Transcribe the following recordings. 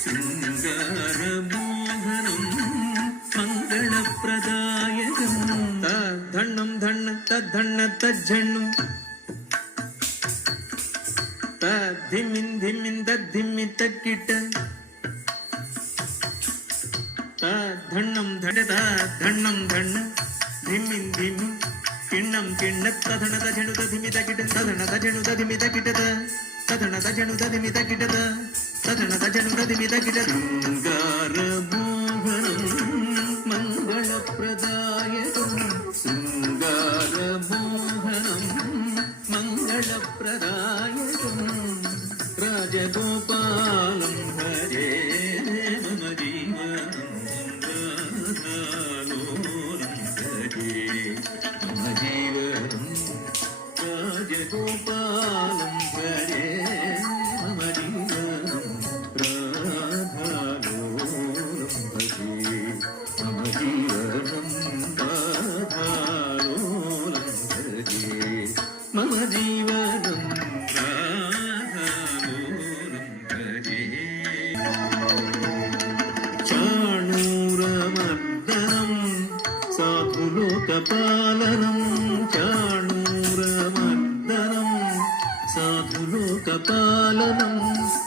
శృంగారమోహనం మంగళప్రదాయకం తద్ధಣ್ಣం ధన్న తద్ధన్న తజ్జಣ್ಣు తద్ధిమిన్ ధిమిన్ తద్ధిమ్మి తక్కిట తద్ధಣ್ಣం ధడ తద్ధಣ್ಣం ధన్న ధిమిన్ ధిమి కిಣ್ಣం కిಣ್ಣ ತಧಣ ತಜಣು ತಧಿಮಿ ತಕಿಟ ತಧಣ ತಜಣು ತಧಿಮಿ ತಕಿಟದ ತಧಣ ತಜಣು ತಧಿಮಿ ತಕಿಟದ ತಧಣ ತಜಣು ತಧಿಮಿ ತಕಿಟದ ಶೃಂಗಾರ ಮೋಹನಂ ಮಂಗಳಪ್ರದಾಯಕಂ ಶೃಂಗಾರ ಮೋಹನಂ ಮಂಗಳಪ್ರದಾಯಕಂ ರಾಜಗೋಪಾಲಂ ಹರೇ ಮಮ ಜೀವನಂ ರಾಧಾಲೋಲಂ ಹರೇ ಮಮ ಜೀವನಂ ರಾಜಗೋಪಾಲಂ ಹರೇ ಮಮ ಜೀವನಂ ರಾಧಾಲೋಲಂ ಹರೇ ಮಮ ಜೀವನಂ ರಾಧಾಲೋಲಂ ಹರೇ ಮಮ ಜೀವನಂ ರಾಧಾಲೋಲಂ ಹರೇ ಚಾಣೂರಮರ್ದನಂ ಸಾಧುಲೋಕಪಾಲನಂ ಚಾಣೂರಮರ್ದನಂ ಸಾಧುಲೋಕಪಾಲನಂ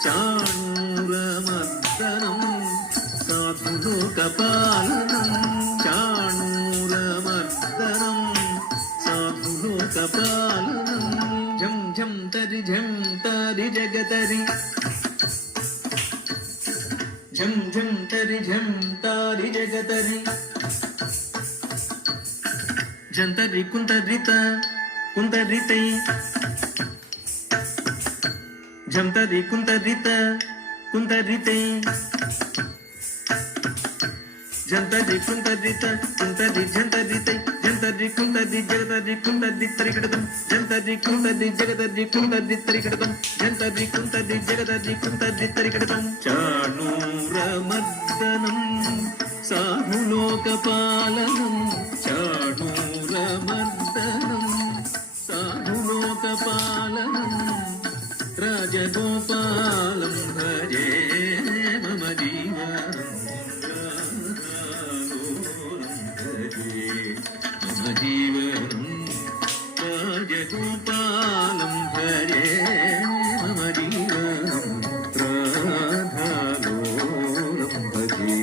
ಚಾಣೂರಮರ್ದನಂ ಸಾಧುಲೋಕಪಾಲನಂ ಚಾಣೂರಮರ್ದನಂ ಸಾಧುಲೋಕಪಾಲನಂ ಝಂ ಝಂ ತರಿ ಜಗತರಿ ಝಂ ಝಂ ತರಿ ಜಗತರಿ ಜಂತರಿ ಕುಂತದ್ರಿತ ಕುಂತದ್ರಿತೈ ಜಂತರಿ ಕುಂತದ್ರಿತ ಕುಂತದ್ರಿತೈ ಜಂತರಿ ಕುಂತದ್ರಿತ ಕುಂತದಿ ಜಂತದ್ರಿತೈ ಜಂತರಿ ಕುಂತದಿ ಜಗತರಿ ಕುಂತದಿ ತರಿಕಡದಂ ಜಂತರಿ ಕುಂತದಿ ಜಗತರಿ ಕುಂತದಿ ತರಿಕಡದಂ ಜಂತರಿ ಕುಂತದಿ ಜಗತರಿ ಕುಂತದಿ ತರಿಕಡದಂ ಚಾಣೂರ ಮರ್ದನಂ ಸಾಹುಲೋಕಪಾಲನಂ ಚಾಣೂರ ಮರ್ದನಂ ಸಾಹುಲೋಕಪಾಲನಂ ರಾಜಗೋಪಾಲಂ ಹರೇ ಮಮ ಜೀವನಂ ರಾಧಾಲೋಲಂ ಹರೇ ಮಮ ಜೀವನಂ ರಾಜಗೋಪಾಲಂ ಹರೇ ಮಮ ಜೀವನಂ ರಾಧಾಲೋಲಂ ಹರೇ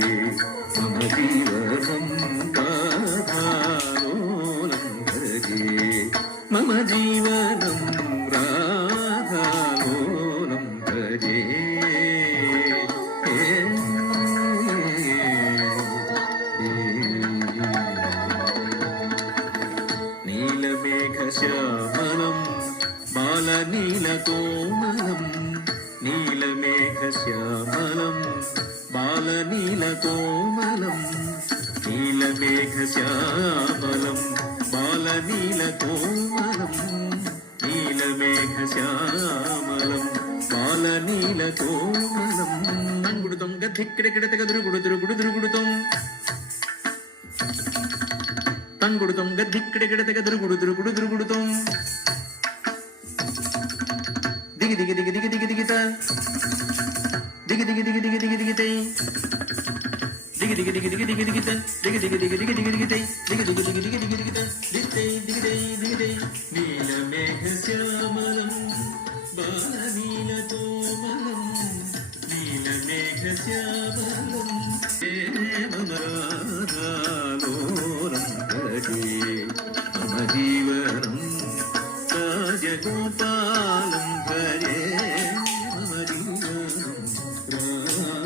ಮಮ ಜೀವನಂ ರಾಧಾಲೋಲಂ ಹರೇ ಮಮ ಜೀವನಂ ರಾಧಾಲೋಲಂ ಹರೇ ನೀಲಮೇಘಶ್ಯಾಮಲಂ ಬಾಲನೀಲಕೋಮಲಂ ನೀಲಮೇಘಶ್ಯಾಮಲಂ ಬಾಲನೀಲಕೋಮಲಂ ನೀಲಮೇಘಶ್ಯಾಮಲಂ ಬಾಲನೀಲಕೋಮಲಂ ನೀಲಮೇಘಶ್ಯಾಮಲಂ ಬಾಲನೀಲಕೋಮಲಂ ನಂಗುಡುತಂ ಗದ್ದಿಕ್ಕಿಡಕಿಡತಗದುರು ಗುಡುದುರು ಗುಡುದುರು ಗುಡುತಂ ತಂಗುಡುತಂ ಗದ್ದಿಕ್ಕಿಡಕಿಡತಗದುರು ಗುಡುದುರು ಗುಡುದುರು ಗುಡುತಂ ದಿಗಿ ದಿಗಿ ದಿಗಿ ದಿಗಿ ದಿಗಿ ದಿಗಿತ ದಿಗಿ ದಿಗಿ ದಿಗಿ ದಿಗಿ ದಿಗಿ ದಿಗಿತೈ ದಿಗಿ ದಿಗಿ ದಿಗಿ ದಿಗಿ ದಿಗಿ ದಿಗಿತ ದಿಗಿ ದಿಗಿ ದಿಗಿ ದಿಗಿ ದಿಗಿ ದಿಗಿತೈ ದಿಗಿ ದಿಗಿ ದಿಗಿ ದಿಗಿ ದಿಗಿ ದಿಗಿತ ದಿತ್ತೈ ದಿಗಿತೈ ದಿಗಿತೈ ನೀಲಮೇಘಶ್ಯಾಮಲಂ ಬಾಲನೀಲಕೋಮಲಂ ನೀಲಮೇಘಶ್ಯಾಮಲಂ ಮಮ ರಾಧಾಲೋಲಂ ಹರೇ ಮಮ ಜೀವನಂ ರಾಜಗೋಪಾಲಂ ಹರೇ ಮಮ ಜೀವನಂ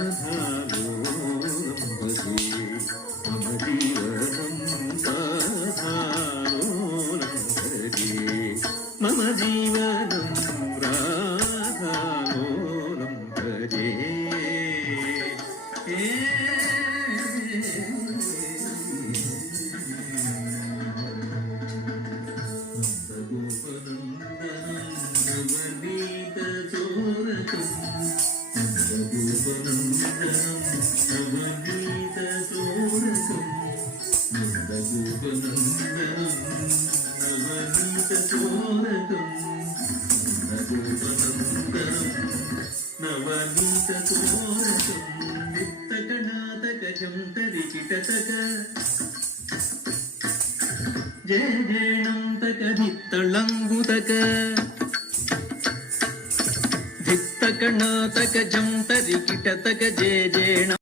ರಾಧಾಲೋಲಂ ಹರೇ ಮಮ ಜೀವನಂ ರಾಧಾಲೋಲಂ ಹರೇ ಮಮ ಜೀವನಂ ರಾಧಾಲೋಲಂ ಹರೇ నవనీత కోరసం విత్తకనాతకజం తరికిటతక జేజేణం తక ధిత్తళంగుతక ధిత్తకనాతకజం తరికిటతక జేజేణ